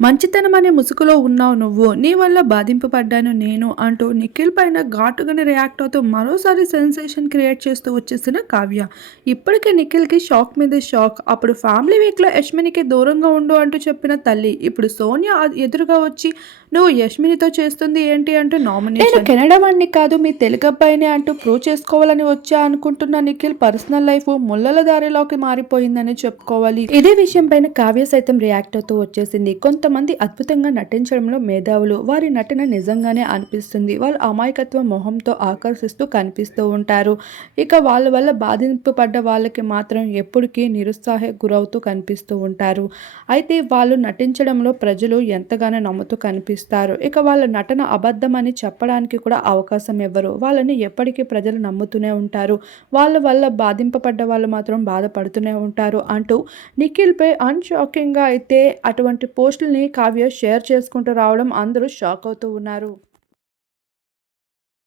మంచితనం అనే ముసుగులో ఉన్నావు నువ్వు. నీ వల్ల బాధింపబడ్డాను నేను అంటూ నిఖిల్ పైన ఘాటుగానే రియాక్ట్ అవుతూ మరోసారి సెన్సేషన్ క్రియేట్ చేస్తూ వచ్చేసిన కావ్య. ఇప్పటికే నిఖిల్కి షాక్ మీద షాక్ అప్పుడు ఫ్యామిలీ వీక్లో యష్మినికి దూరంగా ఉండు అంటూ చెప్పిన తల్లి. ఇప్పుడు సోనియా ఎదురుగా వచ్చి నువ్వు యష్మినితో చేస్తుంది ఏంటి? అంటూ నామినేషన్ కెనడా వాడిని కాదు మీ తెలుగు అబ్బాయిని అంటూ ప్రూవ్ చేసుకోవాలని వచ్చా అనుకుంటున్న నిఖిల్ పర్సనల్ లైఫ్ ముళ్ళల దారిలోకి మారిపోయిందని చెప్పుకోవాలి. ఇదే విషయం పైన కావ్య సైతం రియాక్ట్ అవుతూ వచ్చేసింది. కొంతమంది అద్భుతంగా నటించడంలో మేధావులు. వారి నటన నిజంగానే అనిపిస్తుంది. వాళ్ళు అమాయకత్వ మొహంతో ఆకర్షిస్తూ కనిపిస్తూ ఉంటారు. ఇక వాళ్ళ వల్ల బాధింపబడ్డ వాళ్ళకి మాత్రం ఎప్పటికీ నిరుత్సాహ గురవుతూ కనిపిస్తూ ఉంటారు. అయితే వాళ్ళు నటించడంలో ప్రజలు ఎంతగానో నమ్ముతూ కనిపిస్తారు. ఇక వాళ్ళ నటన అబద్ధమని చెప్పడానికి కూడా అవకాశం ఇవ్వరు వాళ్ళని ఎప్పటికీ ప్రజలు నమ్ముతూనే ఉంటారు. వాళ్ళ వల్ల బాధింపబడ్డ వాళ్ళు మాత్రం బాధపడుతూనే ఉంటారు అంటూ నిఖిల్పై అన్షాకింగ్గా అయితే అటువంటి పోస్టుల్ని కావ్య షేర్ చేసుకుంటూ రావడం అందరూ షాక్ అవుతూ ఉన్నారు.